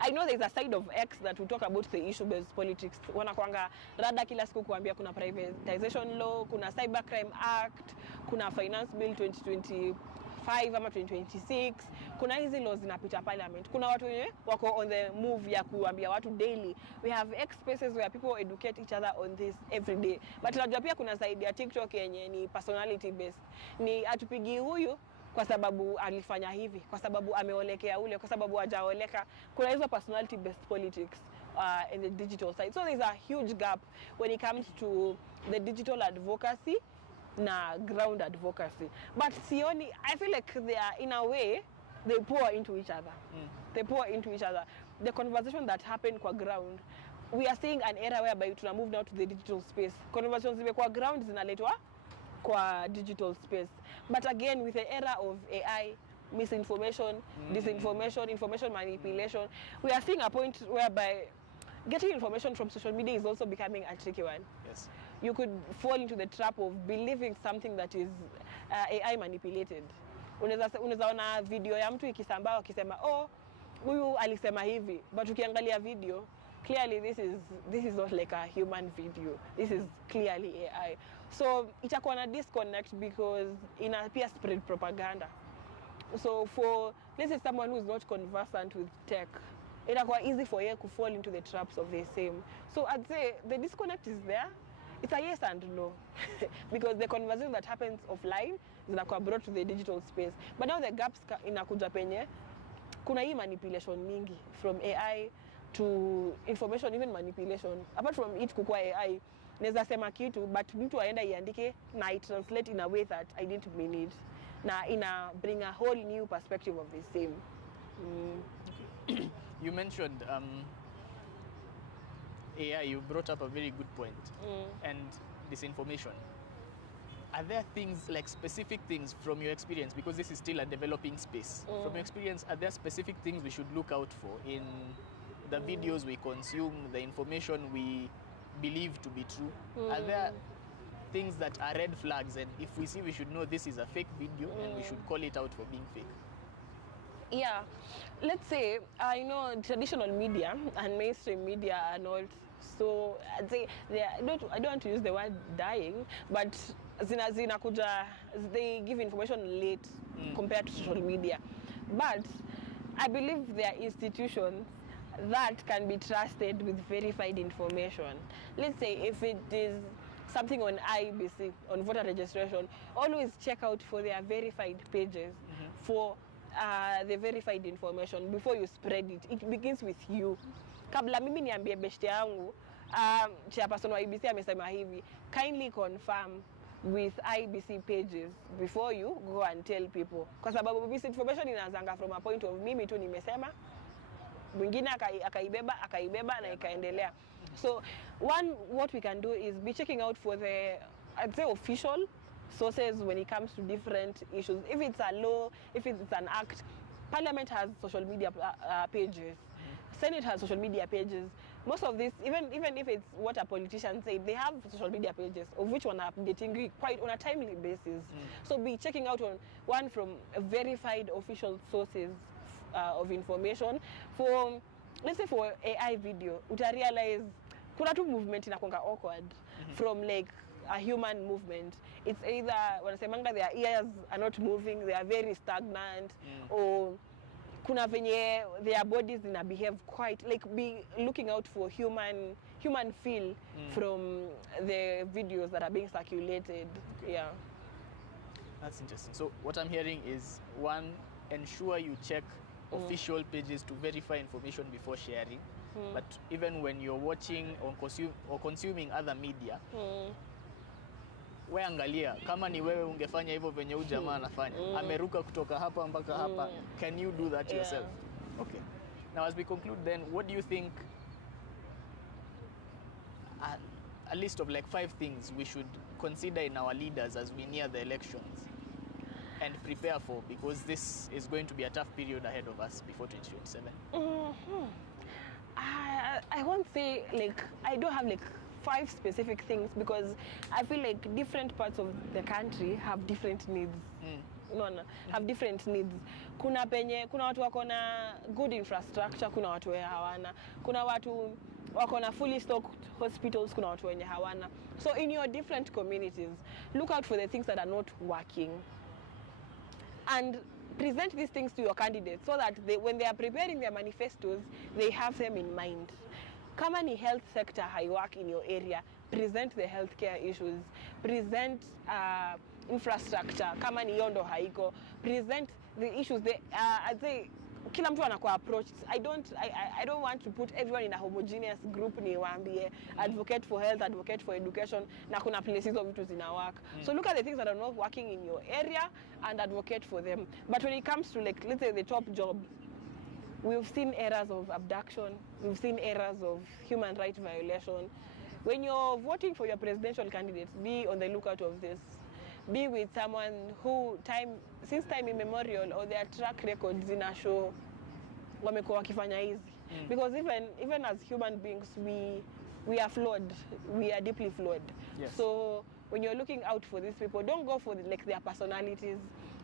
I know there's a side of X that will talk about the issue-based politics. Wanakuanga rada kila siku kuambia kuna privatization law, kuna cybercrime act, kuna finance bill 2025 ama 2026. Kuna hizi laws zinapita parliament. Kuna watu wenye wako on the move ya kuambia watu daily. We have X spaces where people educate each other on this every day. But tunajua pia kuna side ya TikTok yenye ni personality based. Ni atupigi huyu kwa sababu alifanya hivi, kwa sababu ameolekea ule, kwa sababu hajaoleka. Kuna hizo personality based politics in the digital side. So there's a huge gap when it comes to the digital advocacy na ground advocacy. But sioni, I feel like they are, in a way, they pour into each other. They pour into each other. The conversation that happened kwa ground, we are seeing an era whereby tuna move now to the digital space. Conversations zimekuwa ground zinaletwa kwa digital space. But again, with the era of AI, misinformation, disinformation, information manipulation, we are seeing a point whereby getting information from social media is also becoming a tricky one. Yes. You could fall into the trap of believing something that is AI manipulated. Unaweza ona video ya mtu ikisambaa akisema oh, huyu alisema hivi, but ukiangalia video clearly this is not like a human video. This is clearly AI. So itakuwa na disconnect because pia spread propaganda. So for let's say someone who is not conversant with tech, itakuwa easy for you to fall into the traps of the same. So I'd say the disconnect is there. It's a yes and no because the conversation that happens offline zinakuwa brought to the digital space. But now the gaps inakuja penye kuna hii manipulation mingi from AI to information, even manipulation. Apart from it kukua AI, naweza sema kitu but mtu aenda iandike na I translate in a way that I didn't mean it. Na ina bring a whole new perspective of the same. Okay. You mentioned AI, you brought up a very good point. And disinformation. Are there things, like specific things from your experience, because this is still a developing space, from your experience, are there specific things we should look out for in the videos we consume, the information we believe to be true? Are there things that are red flags, and if we see, we should know this is a fake video and we should call it out for being fake? Yeah, let's say, traditional media and mainstream media are not, so I'd say I don't want to use the word dying, but they give information late compared to social media. But I believe there are institutions that can be trusted with verified information. Let's say if it is something on IBC, on voter registration, always check out for their verified pages for the verified information before you spread it. It begins with you. Kabla mimi niambie beshte yangu, chairperson wa IBC amesema hivi, kindly confirm with IBC pages before you go and tell people. Kwa sababu misinformation inaanzanga from a point of mimi tu nimesema, mwingine akaibeba na ikaendelea. So what we can do is be checking out for the, I'd say, official sources when it comes to different issues. If it's a law, if it's an act, Parliament has social media pages. Senate has social media pages. Most of this, even if it's what a politician say, they have social media pages of which one are updating quite on a timely basis. So be checking out on one from verified official sources of information. For, let's say for AI video, uta realize kuna tu movement inakuanga awkward from like a human movement. It's either wanasemanga their ears are not moving, they are very stagnant, or kuna venye their bodies ina behave quite like, be looking out for human feel from the videos that are being circulated. Okay. Yeah, that's interesting. So what I'm hearing is, one, ensure you check official pages to verify information before sharing. But even when you're watching or consuming other media, we angalia kama ni wewe ungefanya hivyo venye huyu jamaa anafanya, ameruka kutoka hapa mpaka hapa, can you do that yourself? Okay. Now as we conclude then, what do you think a list of like 5 things we should consider in our leaders as we near the elections and prepare for, because this is going to be a tough period ahead of us before 2027? I won't say like, I don't have like 5 specific things, because I feel like different parts of the country have different needs. Have different needs. Kuna watu wako na good infrastructure, kuna watu wenye hawana. Kuna watu wako na fully stocked hospitals, kuna watu wenye hawana. So in your different communities, look out for the things that are not working. And present these things to your candidates so that when they are preparing their manifestos, they have them in mind. Kama ni health sector haiwork in your area, present the healthcare issues, present infrastructure kama ni hiyo ndo haiko, present the issues they I'd say kila mtu anakuwa approached. I don't want to put everyone in a homogeneous group niwaambie advocate for health, advocate for education, na kuna places hizo vitu zina work. So look at the things that are not working in your area and advocate for them. But when it comes to, like, let's say the top jobs, we've seen errors of abduction, we've seen errors of human rights violation. When you're voting for your presidential candidates, be on the lookout of this. Be with someone who since time immemorial, or their track records in a show wamekuwa wakifanya hizi. Because even as human beings, we are flawed, we are deeply flawed. Yes. So when you're looking out for these people, don't go for like their personalities,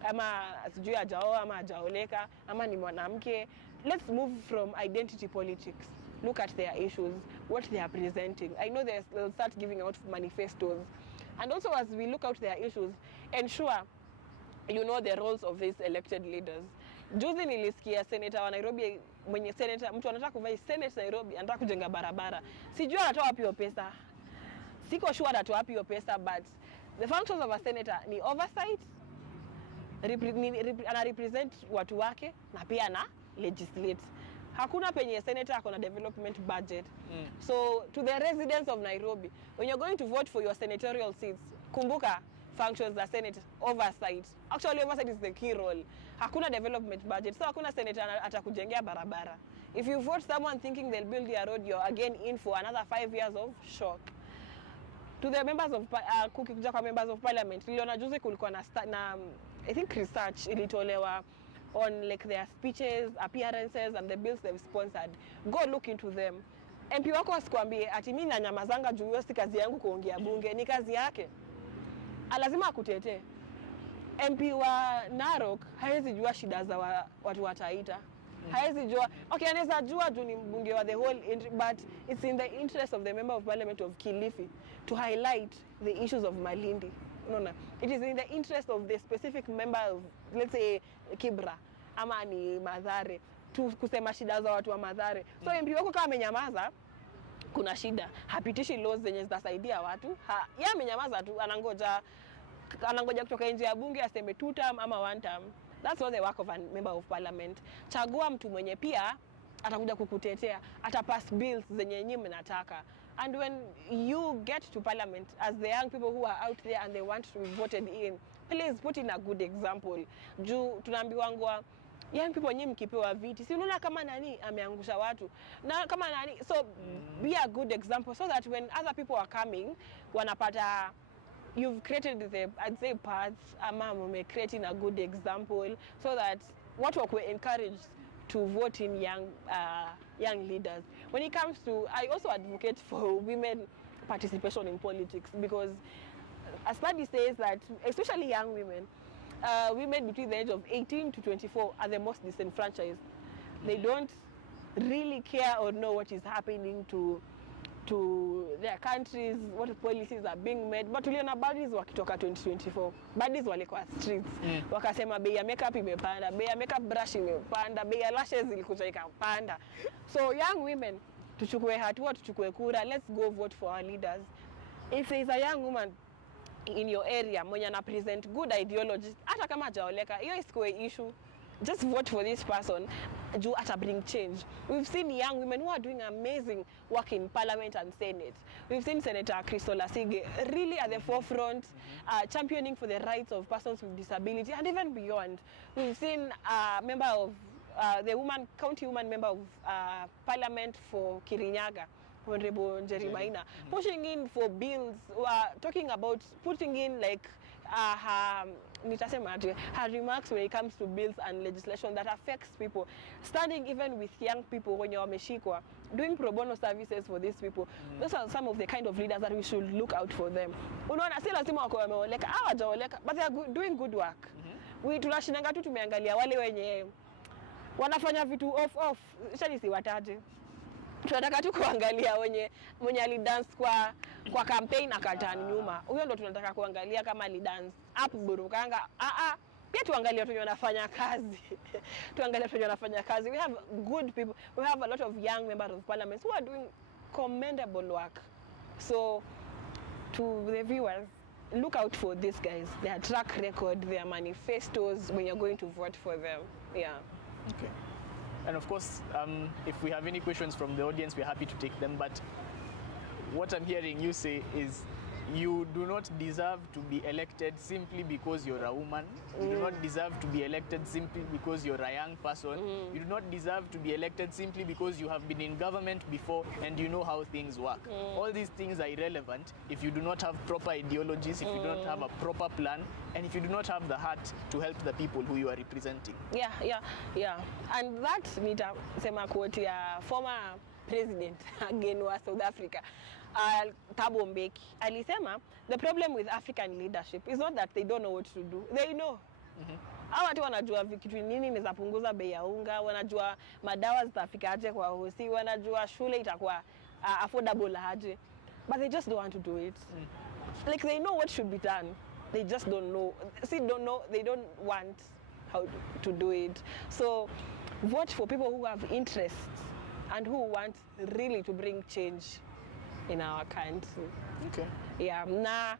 ama sijui ajaoa ama ajaoleka ama ni mwanamke. Let's move from identity politics. Look at their issues, what they are presenting. I know they'll start giving out manifestos. And also, as we look out their issues, ensure you know the roles of these elected leaders. Juzi nilisikia senator wa Nairobi, mwenye senator, mtu anataka kuvai Senate Nairobi, anataka kujenga barabara. Sijui anatoa wapi hiyo pesa. Siko sure anatoa wapi hiyo pesa, but the functions of a senator ni oversight, ana represent watu wake, na pia na legislate. Hakuna penye senator akona development budget. So to the residents of Nairobi, when you're going to vote for your senatorial seats, kumbuka functions the Senate, oversight. Actually, oversight is the key role. Hakuna development budget, so hakuna senator atakujengea barabara. If you vote someone thinking they'll build your road, you're again in for another 5 years of shock. To the members of kukikuja kwa members of parliament, niliona juzi kulikuwa na I think research ilitolewa on like their speeches, appearances, and the bills they've sponsored. Go look into them. MP wako asikwambie ati mimi na nyamazanga juu hiyo si kazi yangu kuongea bunge, ni kazi yake. Lazima akutetee. MP wa Narok hawezi jua shida za watu wa Taita. Hawezi jua. Okay, anaweza jua juu ni mbunge wa the whole, but it's in the interest of the member of parliament of Kilifi to highlight the issues of Malindi. No. It is in the interest of the specific member of, let's say, Kibra ama ni Mathare kusema shida za watu wa Mathare. So MP wako kama amenyamaza, kuna shida. Hapitishi laws zenye zitasaidia watu. Yeye amenyamaza tu, anangoja kutoka nje ya bunge aseme 2 term ama 1 term. That's not the work of a member of parliament. Chagua mtu mwenye pia atakuja kukutetea, atapass bills zenye nyinyi mnataka. And when you get to parliament, as the young people who are out there and they want to be voted in, please put in a good example. Juu tunaambiwa young people nyinyi mkipewa viti, si unaona kama nani ameangusha watu na kama nani. So be a good example so that when other people are coming, wanapata you've created the, I'd say, paths, ama creating a good example so that what were encouraged to vote in young leaders. When it comes to, I also advocate for women participation in politics, because a study says that especially young women, women between the age of 18 to 24 are the most disenfranchised. They don't really care or know what is happening to their countries, what policies are being made. But tuliona baddies wakitoka 2024. Baddies walikuwa streets. Wakasema bei ya makeup imepanda, bei ya makeup brush imepanda, bei ya lashes ilikuja ikapanda. So young women, tuchukue hatua, tuchukue kura, let's go vote for our leaders. If there is a young woman in your area mwenye na present good ideologies, hata kama hajaoleka, hiyo isikuwe issue. Just vote for this person. Juu ata bring change. We've seen young women who are doing amazing work in parliament and senate. We've seen Senator Crystal Asige really at the forefront, championing for the rights of persons with disability and even beyond. We've seen member of the county woman member of parliament for Kirinyaga, Honorable Njeri Maina, pushing in for bills, talking about putting in like her remarks when it comes to bills and legislation that affects people, standing even with young people when you're wameshikwa, doing pro bono services for these people. Those are some of the kind of leaders that we should look out for them. Unaona, si lazima wako wameoleka, hawajaoleka, but they are doing good work. Tunashindanga tu tumeangalia wale wenye wanafanya vitu off, shani si wataje. Tunataka tu kuangalia mwenye alidance kwa campaign akatani nyuma. Huyo ndo tunataka kuangalia kama alidance hapo burukanga. Pia tuangalie watu wanafanya kazi. Tuangalie watu wanafanya kazi. We have good people. We have a lot of young members of parliament who are doing commendable work. So to the viewers, look out for these guys, their track record, their manifestos when you're going to vote for them. Yeah. Okay. And of course, if we have any questions from the audience, we're happy to take them. But what I'm hearing you say is you do not deserve to be elected simply because you're a woman. You do not deserve to be elected simply because you're a young person. You do not deserve to be elected simply because you have been in government before and you know how things work. All these things are irrelevant if you do not have proper ideologies, if you do not have a proper plan, and if you do not have the heart to help the people who you are representing. Yeah. And that nitasema quote ya former president again wa South Africa, Thabo Mbeki. Alisema the problem with African leadership is not that they don't know what to do. They know. Hawa watu wanajua kitu nini inaweza punguza bei ya unga, wanajua madawa zitafika aje kwa hosi, wanajua shule itakuwa affordable aje. But they just don't want to do it. Like they know what should be done. They just don't know. They don't want how to do it. So vote for people who have interests and who want really to bring change in our country. Okay. Yeah. Na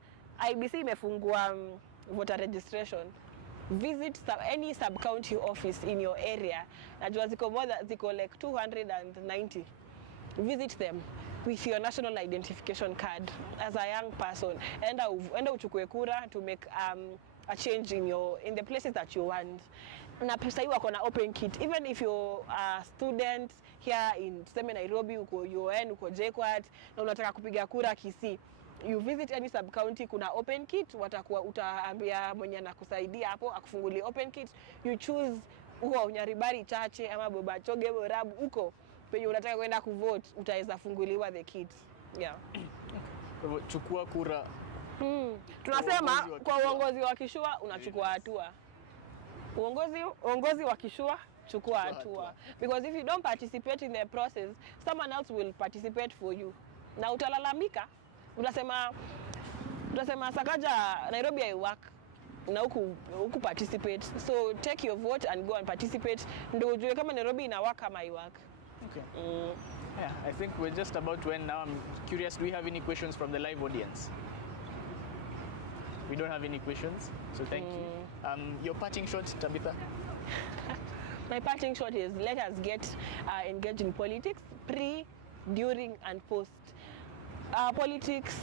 IBC imefungua voter registration. Visit any sub-county office in your area. Najua ziko like 290. Visit them with your national identification card as a young person. Enda uchukue kura to make a change in the places that you want. Na pesa hiyo wako na open kit. Even if you're a student here in Nairobi, uko UN, uko JKUAT, na unataka kupiga kura Kisii, you visit any sub county, kuna open kit, utaambia mwenye anakusaidia hapo akufungulie open kit. You choose huko Nyaribari Chache ama Bobachoge Borabu, huko penye unataka kwenda kuvote, utaweza funguliwa the kit. Yeah. Chukua kura. Tunasema kwa uongozi wa kishua unachukua hatua. Uongozi wa kishua chukua hatua. Because if you don't participate in the process, someone else will participate for you. Na utalalamika, utasema Sakaja Nairobi I work na huku participate. So take your vote and go and participate. Ndio ujue kama Nairobi ina work kama I work. Okay. Yeah, I think we're just about to end now. I'm curious, do we have any questions from the live audience? We don't have any questions, so thank you. Your parting shot, Tabitha? My parting shot is let us get engaged in politics, pre, during and post. Politics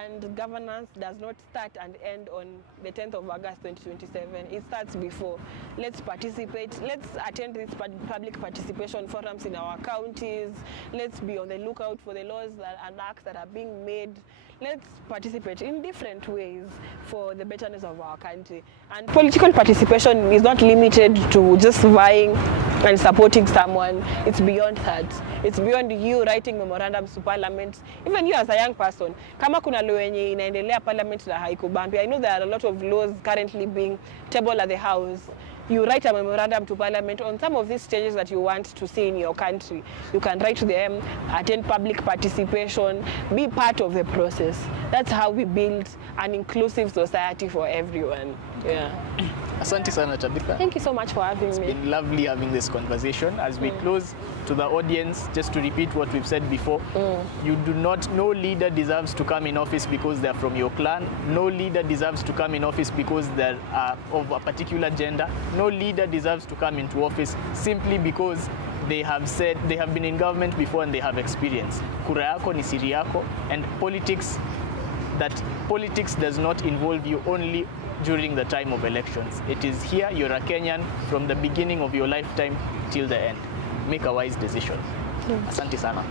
and governance does not start and end on the 10th of August 2027. It starts before. Let's participate. Let's attend these public participation forums in our counties. Let's be on the lookout for the laws and acts that are being made. Let's participate in different ways for the betterness of our country. And political participation is not limited to just vying and supporting someone. It's beyond that. It's beyond you writing memorandums to parliament. Even you as a young person, kama kuna law yenye inaendelea parliament na haikubambi. I know there are a lot of laws currently being tabled at the house. You write a memorandum to parliament on some of these changes that you want to see in your country. You can write to them, attend public participation, be part of the process. That's how we build an inclusive society for everyone. Yeah. Asante sana, Tabitha. Thank you so much for having me. It's been lovely having this conversation. As we close, to the audience, just to repeat what we've said before, no leader deserves to come in office because they're from your clan. No leader deserves to come in office because they're of a particular gender. No leader deserves to come into office simply because they have been in government before and they have experience. Kura yako ni siri yako, and politics does not involve you only during the time of elections. It is here, you're a Kenyan from the beginning of your lifetime till the end. Make a wise decision. Asante sana.